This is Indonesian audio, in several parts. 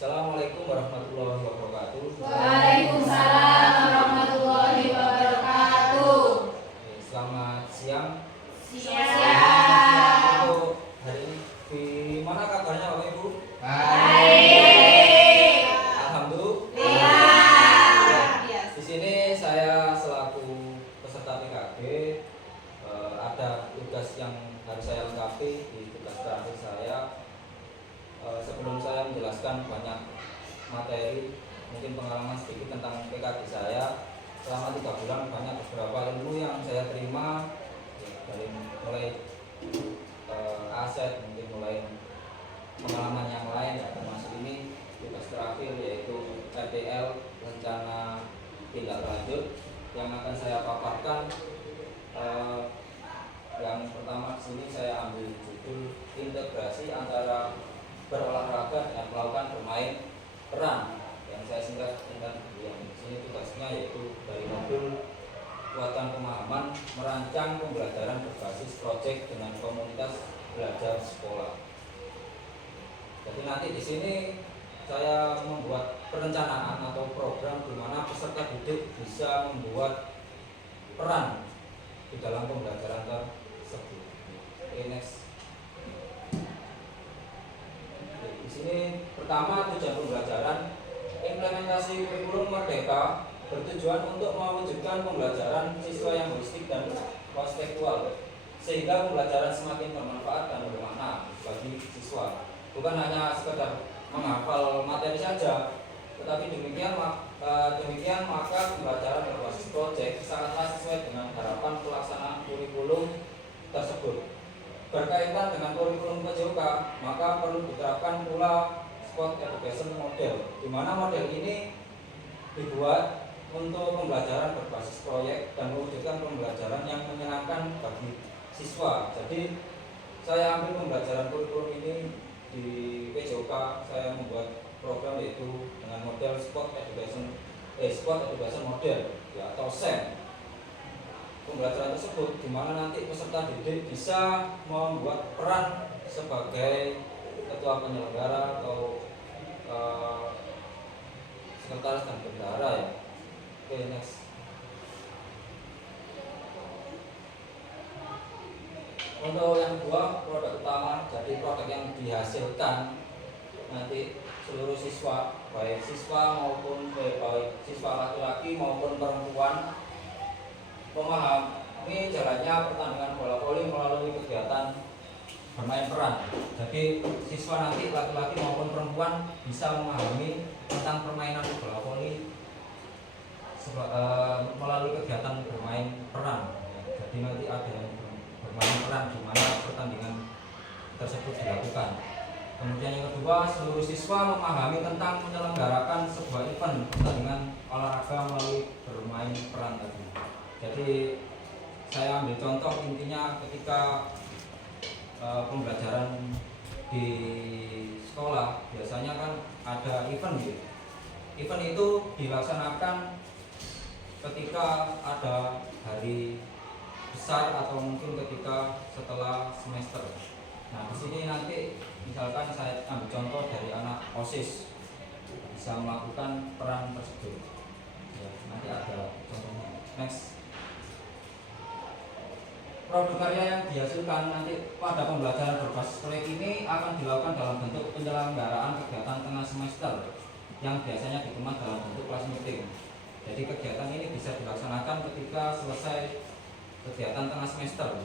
Assalamualaikum warahmatullahi wabarakatuh. Waalaikumsalam warahmatullahi wabarakatuh. Selamat siang. Siang. Untuk hari ini, gimana kabarnya Bapak Ibu? Baik. Alhamdulillah. Di sini saya selaku peserta PKB ada tugas yang harus saya lengkapi di tugas terakhir saya. Sebelum saya menjelaskan banyak materi, mungkin pengalaman sedikit tentang PKB saya selama 3 bulan, banyak beberapa ilmu yang saya terima dari mulai aset, mungkin mulai pengalaman yang lain, termasuk ini tugas terakhir yaitu RTL, rencana tindak lanjut, yang akan saya paparkan. Yang pertama di sini saya ambil judul integrasi antara berolahraga dan melakukan bermain peran, yang saya singkat dengan yang di sini tugasnya yaitu dari modul kekuatan pemahaman merancang pembelajaran berbasis proyek dengan komunitas belajar sekolah. Jadi nanti di sini saya membuat perencanaan atau program di mana peserta didik bisa membuat peran di dalam pembelajaran tersebut. Oke, next. Di sini pertama, tujuan pembelajaran. Implementasi kurikulum Merdeka bertujuan untuk mewujudkan pembelajaran siswa yang holistik dan kontekstual, sehingga pembelajaran semakin bermanfaat dan bermakna bagi siswa. Bukan hanya sekedar menghafal materi saja, tetapi demikian maka pembelajaran berbasis proyek sangatlah sesuai dengan harapan pelaksanaan kurikulum tersebut. Berkaitan dengan kurikulum PJOK, maka perlu diterapkan pula sport education model, di mana model ini dibuat untuk pembelajaran berbasis proyek dan mewujudkan pembelajaran yang menyenangkan bagi siswa. Jadi saya ambil pembelajaran kurikulum ini di PJOK, saya membuat program yaitu dengan model sport education model, ya, atau SEM. Pembelajaran tersebut di mana nanti peserta didik bisa membuat peran sebagai ketua penyelenggara atau sekretaris dan bendahara, ya. Oke, next. Untuk yang kedua, produk utama. Jadi produk yang dihasilkan nanti seluruh siswa, baik siswa laki-laki maupun perempuan, memahami jalannya pertandingan bola voli melalui kegiatan bermain peran. Jadi siswa nanti laki-laki maupun perempuan bisa memahami tentang permainan bola voli melalui kegiatan bermain peran. Jadi nanti ada yang bermain peran di mana pertandingan tersebut dilakukan. Kemudian yang kedua, seluruh siswa memahami tentang menyelenggarakan sebuah event pertandingan olahraga melalui bermain peran tadi. Jadi saya ambil contoh, intinya ketika pembelajaran di sekolah biasanya kan ada event gitu. Event itu dilaksanakan ketika ada hari besar atau mungkin ketika setelah semester. Nah, di sini nanti misalkan saya ambil contoh dari anak OSIS bisa melakukan peran tersebut. Ya, nanti ada contohnya. Next. Produk karya yang dihasilkan nanti pada pembelajaran berbasis proyek ini akan dilakukan dalam bentuk penyelenggaraan kegiatan tengah semester yang biasanya dikemas dalam bentuk kelas meeting. Jadi kegiatan ini bisa dilaksanakan ketika selesai kegiatan tengah semester.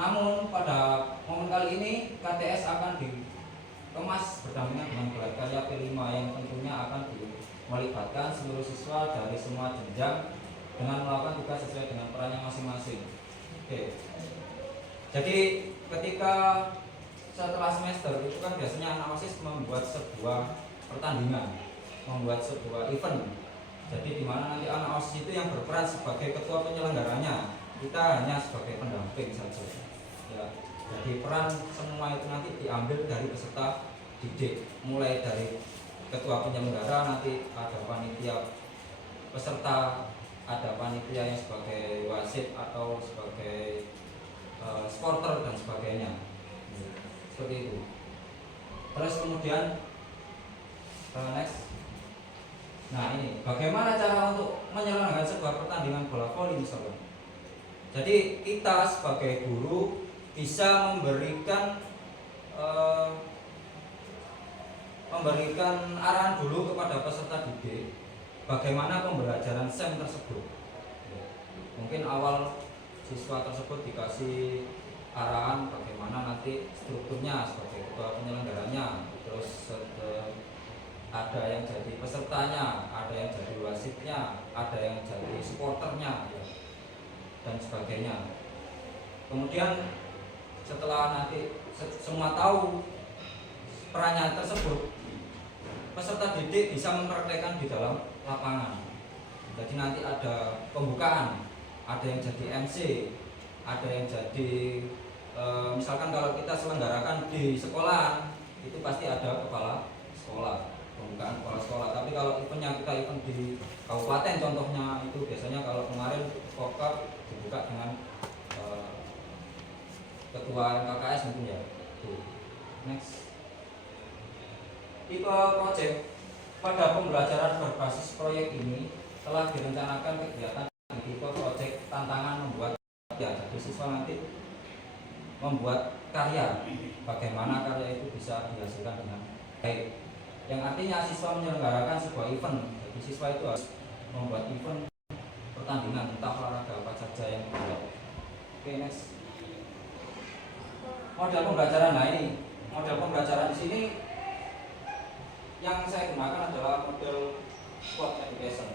Namun pada momen kali ini KTS akan dikemas berdampingan dengan gelar karya P5 yang tentunya akan melibatkan seluruh siswa dari semua jenjang dengan melakukan tugas sesuai dengan perannya masing-masing. Oke. Jadi ketika setelah semester itu kan biasanya anak OSIS membuat sebuah pertandingan, membuat sebuah event. Jadi di mana nanti anak OSIS itu yang berperan sebagai ketua penyelenggaranya, kita hanya sebagai pendamping saja. Ya. Jadi peran semua itu nanti diambil dari peserta didik, mulai dari ketua penyelenggara, nanti ada panitia peserta, ada panitia yang sebagai wasit atau sebagai supporter dan sebagainya. Seperti itu. Terus kemudian Next. Nah ini bagaimana cara untuk menyelenggarakan sebuah pertandingan bola voli misalnya. Jadi kita sebagai guru bisa memberikan arahan dulu kepada peserta didik bagaimana pembelajaran SEM tersebut. Mungkin awal siswa tersebut dikasih arahan bagaimana nanti strukturnya sebagai ketua penyelenggaranya, terus ada yang jadi pesertanya, ada yang jadi wasitnya, ada yang jadi supporternya, dan sebagainya. Kemudian setelah nanti semua tahu perannya tersebut, peserta didik bisa mempraktekkan di dalam lapangan. Jadi nanti ada pembukaan, ada yang jadi MC, ada yang jadi misalkan kalau kita selenggarakan di sekolah, itu pasti ada kepala sekolah, pembukaan kepala sekolah. Tapi kalau eventnya kita event di kabupaten contohnya, itu biasanya kalau kemarin Kokap dibuka dengan ketua KKS mungkin ya. Next. Tipe proyek. Pada pembelajaran berbasis proyek ini telah direncanakan kegiatan tipe proyek tantangan membuat karya. Jadi siswa nanti membuat karya, bagaimana karya itu bisa dihasilkan dengan baik. Yang artinya siswa menyelenggarakan sebuah event. Jadi siswa itu harus membuat event pertandingan entah olahraga apa saja yang dibuat. Oke, next. Model pembelajaran. Nah ini model pembelajaran di sini yang saya gunakan adalah model sport education.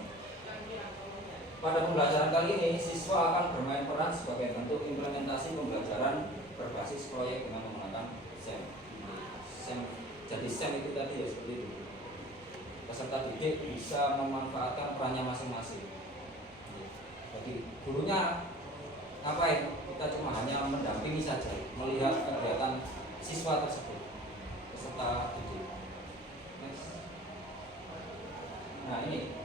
Pada pembelajaran kali ini, siswa akan bermain peran sebagai bentuk implementasi pembelajaran berbasis proyek dengan menggunakan SEM. Jadi SEM itu tadi ya seperti itu. Peserta didik bisa memanfaatkan perannya masing-masing. Jadi gurunya ngapain? Kita cuma hanya mendampingi saja, melihat kegiatan siswa tersebut, peserta didik. Nah ini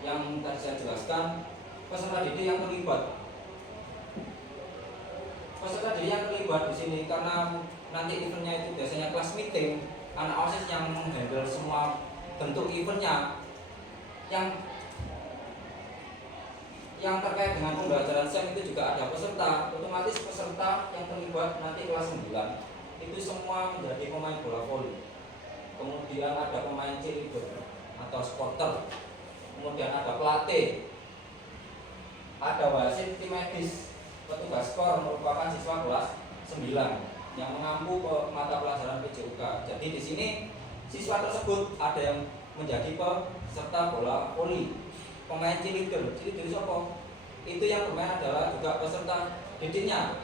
yang tadi saya jelaskan, peserta didik yang terlibat. Peserta didik yang terlibat di sini karena nanti eventnya itu biasanya kelas meeting, anak OSIS yang menghandle semua bentuk eventnya, yang terkait dengan pembelajaran SEM itu juga ada peserta. Otomatis peserta yang terlibat nanti kelas 9 itu semua menjadi pemain bola voli. Kemudian ada pemain cheerleader atau supporter, kemudian ada pelatih, ada wasit, tim medis, petugas skor merupakan siswa kelas 9 yang mengampu mata pelajaran PJUK. Jadi di sini siswa tersebut ada yang menjadi peserta bola voli, pemain cheerleader. Cheerleader siapa? Itu yang bermain adalah juga peserta didiknya,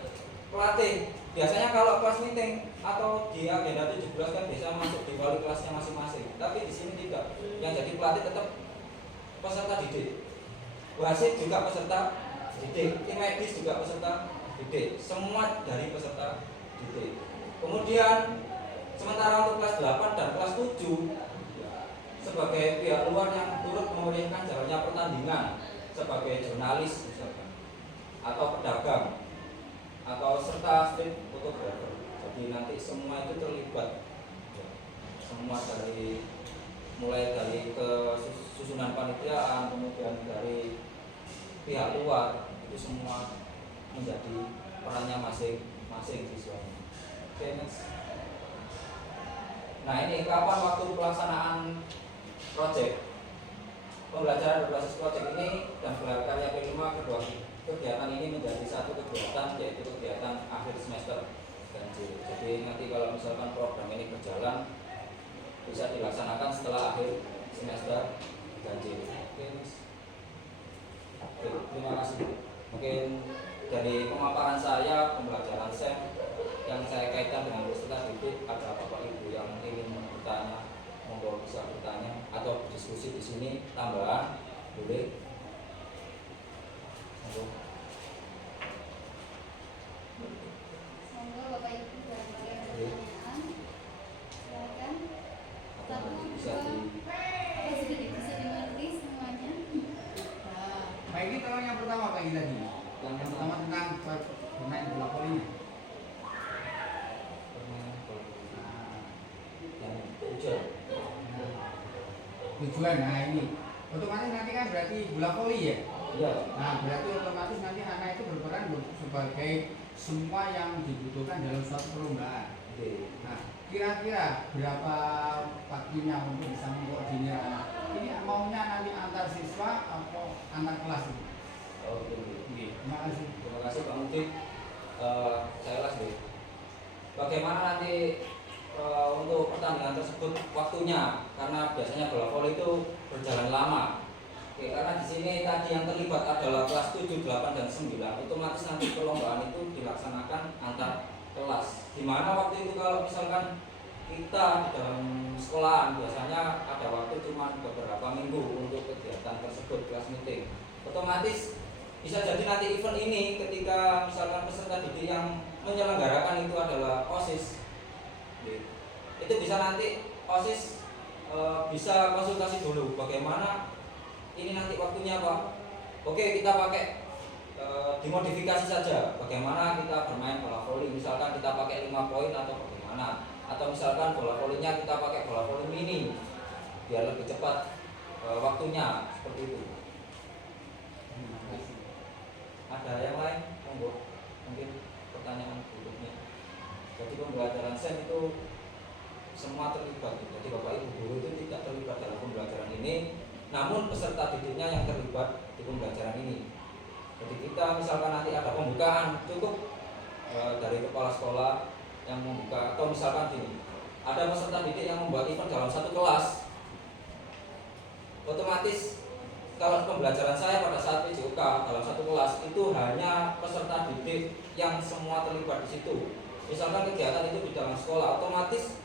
pelatih. Biasanya kalau kelas meeting atau di agenda 17 kan biasa masuk di wali kelasnya masing-masing. Tapi di sini tidak. Yang jadi pelatih tetap peserta didik. Wasit juga peserta didik, tim medis juga peserta didik. Semua dari peserta didik. Kemudian sementara untuk kelas 8 dan kelas 7 sebagai pihak luar yang turut memeriahkan jalannya pertandingan sebagai jurnalis misalkan, atau pedagang, atau serta street photographer. Jadi nanti semua itu terlibat, semua mulai dari susunan panitiaan, kemudian dari pihak luar, itu semua menjadi perannya masing-masing siswanya. Oke, next. Nah ini kapan waktu pelaksanaan proyek pembelajaran berbasis proyek ini dan gelar karya P5 kedua kegiatan ini menjadi satu kegiatan, yaitu kegiatan akhir semester ganjil. Jadi nanti kalau misalkan program ini berjalan bisa dilaksanakan setelah akhir semester ganjil. Oke, terima kasih. Mungkin dari pemaparan saya pembelajaran SEM yang saya kaitkan dengan peserta didik, ada bapak ibu yang ingin bertanya, monggo bisa bertanya atau diskusi di sini tambahan boleh. Monggo Bapak Ibu barangkali ada pertanyaan. Silakan. Satu Bisa bisa dimengerti semuanya. Nah, Pak ini kalau yang pertama Pak tadi, yang pertama tentang bermain bola volinya. yang hijau. tujuan. Nah ini otomatis nanti kan berarti bola voli ya. Iya. Nah berarti otomatis nanti anak itu berperan sebagai semua yang dibutuhkan dalam suatu perlombaan. Oke. Nah kira-kira berapa waktunya untuk bisa mengkoordinir anak? Ini maunya nanti antar siswa atau antar kelas ini? Oke. Terima kasih. Terima kasih Pak Mudik. Saya ulas deh. Bagaimana nanti untuk pertandingan tersebut waktunya? Karena biasanya bola voli itu berjalan lama. Oke, karena di sini tadi yang terlibat adalah kelas 7, 8, dan 9. Otomatis nanti perlombaan itu dilaksanakan antar kelas. Di mana waktu itu kalau misalkan kita di dalam sekolahan biasanya ada waktu cuma beberapa minggu untuk kegiatan tersebut, kelas meeting. Otomatis bisa jadi nanti event ini ketika misalkan peserta didik yang menyelenggarakan itu adalah OSIS, itu bisa nanti OSIS bisa konsultasi dulu bagaimana ini nanti waktunya Pak. Oke, kita pakai dimodifikasi saja bagaimana kita bermain bola voli, misalkan kita pakai 5 poin atau bagaimana, atau misalkan bola volinya kita pakai bola voli mini biar lebih cepat waktunya, seperti itu. Ada yang lain? Monggo, mungkin pertanyaan berikutnya. Jadi pembelajaran SEM itu semua terlibat. Jadi Bapak Ibu guru itu tidak terlibat dalam pembelajaran ini, namun peserta didiknya yang terlibat di pembelajaran ini. Jadi kita misalkan nanti ada pembukaan, cukup dari kepala sekolah yang membuka, atau misalkan gini, ada peserta didik yang membuat event dalam satu kelas, otomatis kalau pembelajaran saya pada saat PJOK dalam satu kelas itu hanya peserta didik yang semua terlibat di situ. Misalkan kegiatan itu di dalam sekolah, otomatis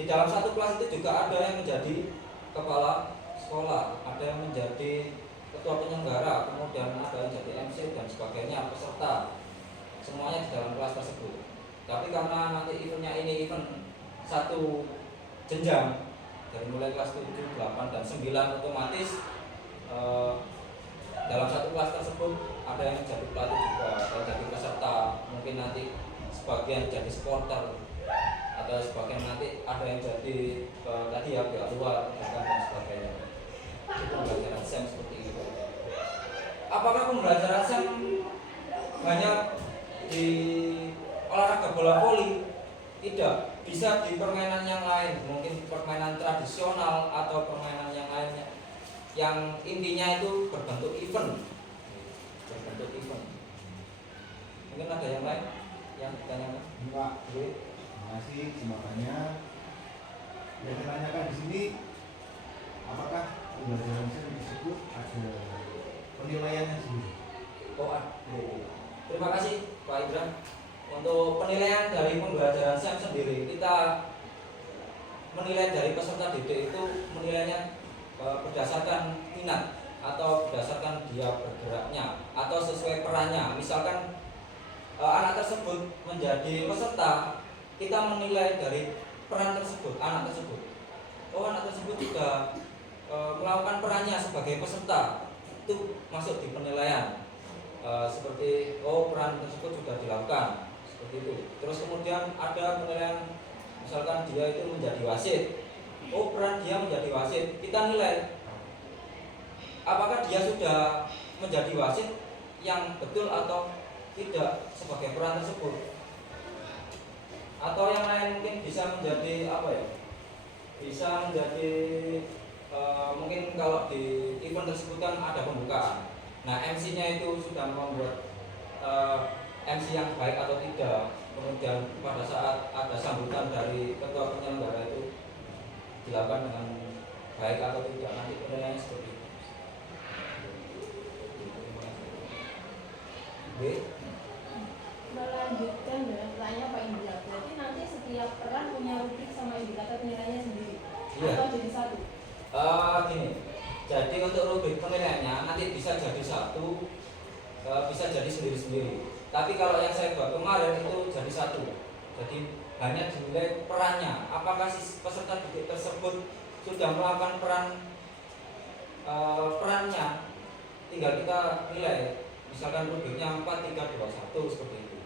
di dalam satu kelas itu juga ada yang menjadi kepala sekolah, ada yang menjadi ketua penyelenggara, kemudian ada yang jadi MC dan sebagainya, peserta semuanya di dalam kelas tersebut. Tapi karena nanti eventnya ini event satu jenjang dari mulai kelas 7, 8, dan 9, otomatis dalam satu kelas tersebut ada yang jadi pelatih juga, ada yang jadi peserta, mungkin nanti sebagian jadi supporter, atau sebagian nanti ada yang jadi tadi ya pihak luar dan sebagainya. Itu pembelajaran SEM seperti itu. Apakah pembelajaran SEM hanya di olahraga bola voli? Tidak, bisa di permainan yang lain, mungkin permainan tradisional atau permainan yang lainnya, yang intinya itu berbentuk event. Mungkin ada yang lain yang ditanyakan? Pak, terima kasih semuanya. Yang ditanyakan di sini, apakah pembelajaran SEM tersebut ada penilaiannya sendiri? Terima kasih Pak Idra. Untuk penilaian dari pembelajaran SEM sendiri, kita menilai dari peserta didik itu menilainya berdasarkan minat atau berdasarkan dia bergeraknya atau sesuai perannya. Misalkan anak tersebut menjadi peserta, kita menilai dari peran tersebut, anak tersebut. Anak tersebut juga melakukan perannya sebagai peserta, itu masuk di penilaian. Seperti peran tersebut sudah dilakukan, seperti itu. Terus kemudian ada penilaian, misalkan dia itu menjadi wasit. Peran dia menjadi wasit, kita nilai apakah dia sudah menjadi wasit yang betul atau tidak sebagai peran tersebut. Atau yang lain mungkin bisa menjadi apa ya? Bisa menjadi mungkin kalau di event tersebut kan ada pembukaan. Nah, MC-nya itu sudah membuat MC yang baik atau tidak. Kemudian pada saat ada sambutan dari ketua penyelenggara itu dilakukan dengan baik atau tidak, nanti penilaiannya seperti itu. Melanjutkan dengan pertanyaan Pak Indra, berarti nanti setiap peran punya rubrik sama indikator penilaiannya sendiri, Iya. atau jadi satu? Gini, jadi untuk rubrik penilaiannya nanti bisa jadi satu, bisa jadi sendiri-sendiri. Tapi kalau yang saya buat kemarin itu jadi satu. Jadi hanya dinilai perannya, apakah si peserta didik tersebut sudah melakukan perannya, tinggal kita nilai. Misalkan rubriknya 4, 3, 2, 1 seperti itu.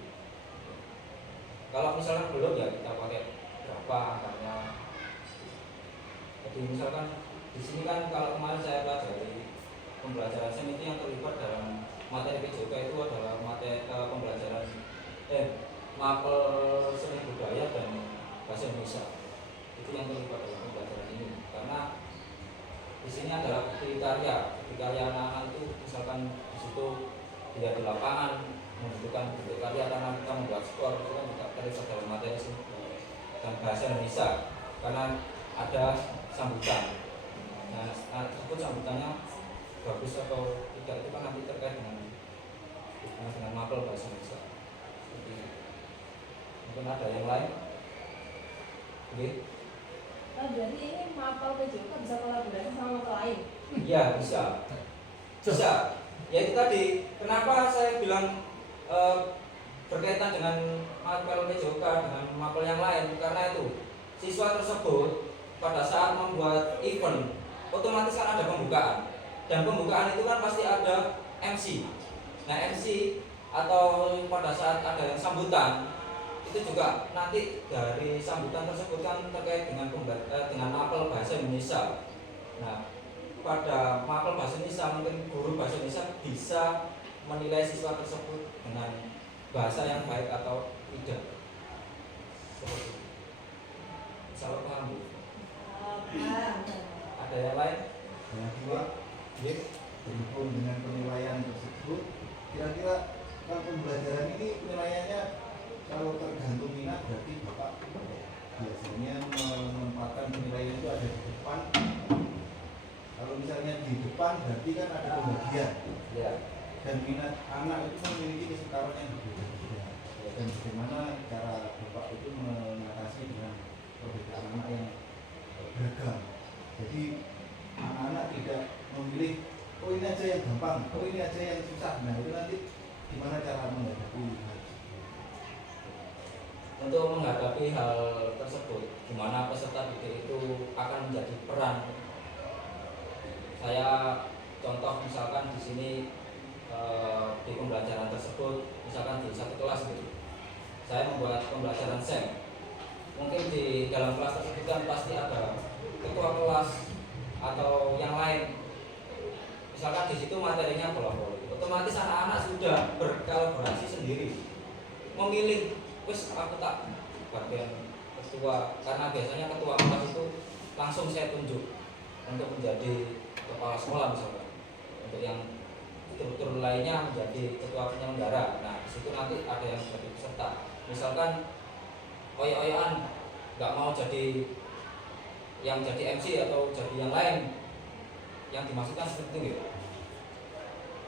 Kalau misalkan belum ya kita pakai berapa angkanya. Jadi misalkan di sini kan kalau kemarin saya pelajari pembelajaran SEM itu yang terlibat dalam materi PJK itu adalah materi pembelajaran mapel seni budaya dan bahasa Indonesia. Itu yang terlibat dalam pembelajaran ini karena di sini adalah bukti karya anak-anak itu, misalkan di situ dia di lapangan membutuhkan bukti karya karena kita membuat skor, itu kan juga terlibat dalam materi seni dan bahasa Indonesia karena ada sambutan. Nah, tersebut sambutannya bagus atau tidak itu kan nanti terkait dengan mapel bahasa Indonesia. Jadi, mungkin ada yang lain? Oke. Jadi ini mapel PJK bisa kolaborasi sama mapel lain? Iya bisa. Bisa. Ya itu tadi. Kenapa saya bilang berkaitan dengan mapel PJK dengan mapel yang lain? Karena itu siswa tersebut pada saat membuat event otomatis kan ada pembukaan, dan pembukaan itu kan pasti ada MC. Nah MC atau pada saat ada yang sambutan itu juga nanti dari sambutan tersebut kan terkait dengan mapel bahasa Indonesia. Nah pada mapel bahasa Indonesia mungkin guru bahasa Indonesia bisa menilai siswa tersebut dengan bahasa yang baik atau tidak. Seperti itu. Salah paham Bu? Ada yang lain? Yang kedua, berhubung dengan penilaian tersebut, kira-kira kalau pembelajaran ini penilaiannya kalau tergantung minat berarti Bapak biasanya menempatkan penilaian itu ada di depan. Kalau misalnya di depan berarti kan ada pembagian. Ya. Dan minat anak itu memiliki kesukaan yang berbeda-beda. Dan bagaimana cara Bapak itu mengatasi dengan perbedaan anak yang beragam. Jadi anak-anak tidak memilih oh ini aja yang gampang, oh ini aja yang susah. Nah itu nanti gimana cara menghadapi hal tersebut? Untuk menghadapi hal tersebut, gimana peserta didik itu akan menjadi peran. Saya contoh misalkan di sini di pembelajaran tersebut, misalkan di satu kelas gitu, saya membuat pembelajaran SEM. Mungkin di dalam kelas tersebut kan pasti ada ketua kelas atau yang lain. Misalkan di situ materinya bola-voli, otomatis anak-anak sudah berkolaborasi sendiri, memilih, wes aku tak bagian ketua, karena biasanya ketua kelas itu langsung saya tunjuk untuk menjadi kepala sekolah misalkan, untuk yang struktur lainnya menjadi ketua penyelenggara. Nah di situ nanti ada yang jadi peserta, misalkan oyo-oyoan nggak mau jadi yang jadi MC atau jadi yang lain, yang dimaksudkan seperti itu gitu.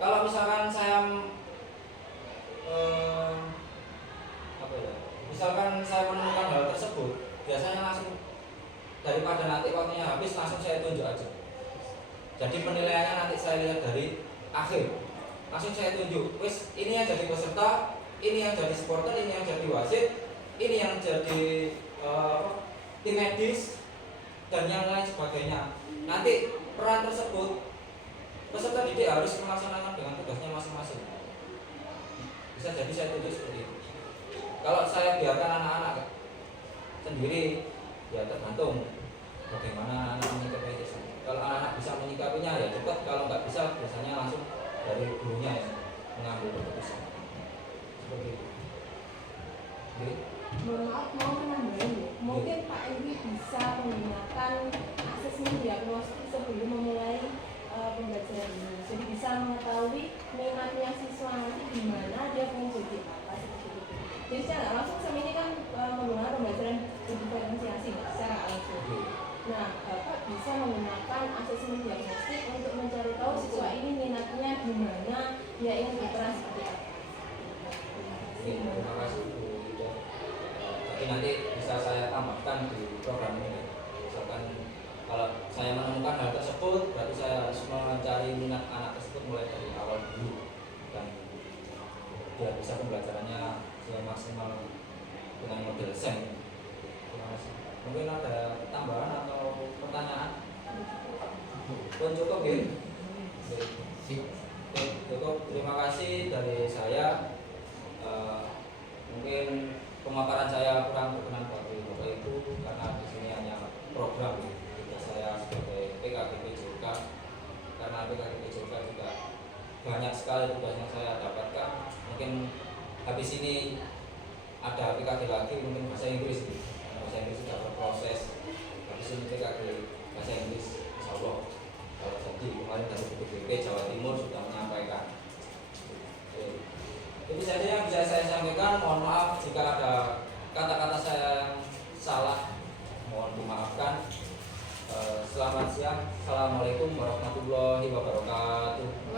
Kalau misalkan saya misalkan saya menemukan hal tersebut, biasanya langsung daripada nanti waktunya habis langsung saya tunjuk aja. Jadi penilaiannya nanti saya lihat dari akhir, langsung saya tunjuk, wis ini yang jadi peserta, ini yang jadi supporter, ini yang jadi wasit, ini yang jadi tim medis dan yang lain sebagainya. Nanti peran tersebut peserta didik harus melaksanakan dengan tugasnya masing-masing. Bisa jadi saya tunjuk seperti itu. Kalau saya biarkan anak-anak sendiri, ya tergantung bagaimana anak menyikapi itu. Kalau anak-anak bisa menyikapinya ya cepat, kalau nggak bisa biasanya langsung dari gurunya yang mengambil keputusan. Seperti itu. Oke. Maaf, mau menambahin ya. Mungkin Pak Eri bisa menggunakan asesmen diagnostik sebelum memulai pembelajaran ini. Jadi bisa mengetahui minatnya siswa nanti di mana dia mau jadi apa seperti itu. Jadi secara langsung SEM ini kan menggunakan pembelajaran diferensiasi secara langsung. Nah, Bapak bisa menggunakan asesmen diagnostik untuk mencari tahu siswa ini minatnya di mana, dia ingin berperan seperti apa. Terima kasih Bu Ida. Tapi nanti bisa saya tambahkan di program ini. Misalkan kalau saya menemukan hal tersebut, berarti saya harus mencari minat anak tersebut mulai dari awal dulu dan biar bisa pembelajarannya maksimal dengan model SEM. Terima kasih. Mungkin ada tambahan atau pertanyaan? Pun cukup ya? Cukup. Terima kasih dari saya. Mungkin pemaparan saya kurang berkenan bagi Bapak Ibu karena di sini hanya program. Saya sebagai PKBP karena PKGP Jogja juga banyak sekali tugas yang saya dapatkan. Mungkin habis ini ada PKG lagi, mungkin bahasa Inggris. Bahasa Inggris sudah berproses. Habis ini PKG bahasa Inggris, insya Allah. Kalau jadi kemarin dari BPBP Jawa Timur sudah menyampaikan. Oke. Itu saja yang bisa saya sampaikan. Mohon maaf jika ada kata-kata saya yang salah, mohon dimaafkan. Selamat siang. Assalamualaikum warahmatullahi wabarakatuh.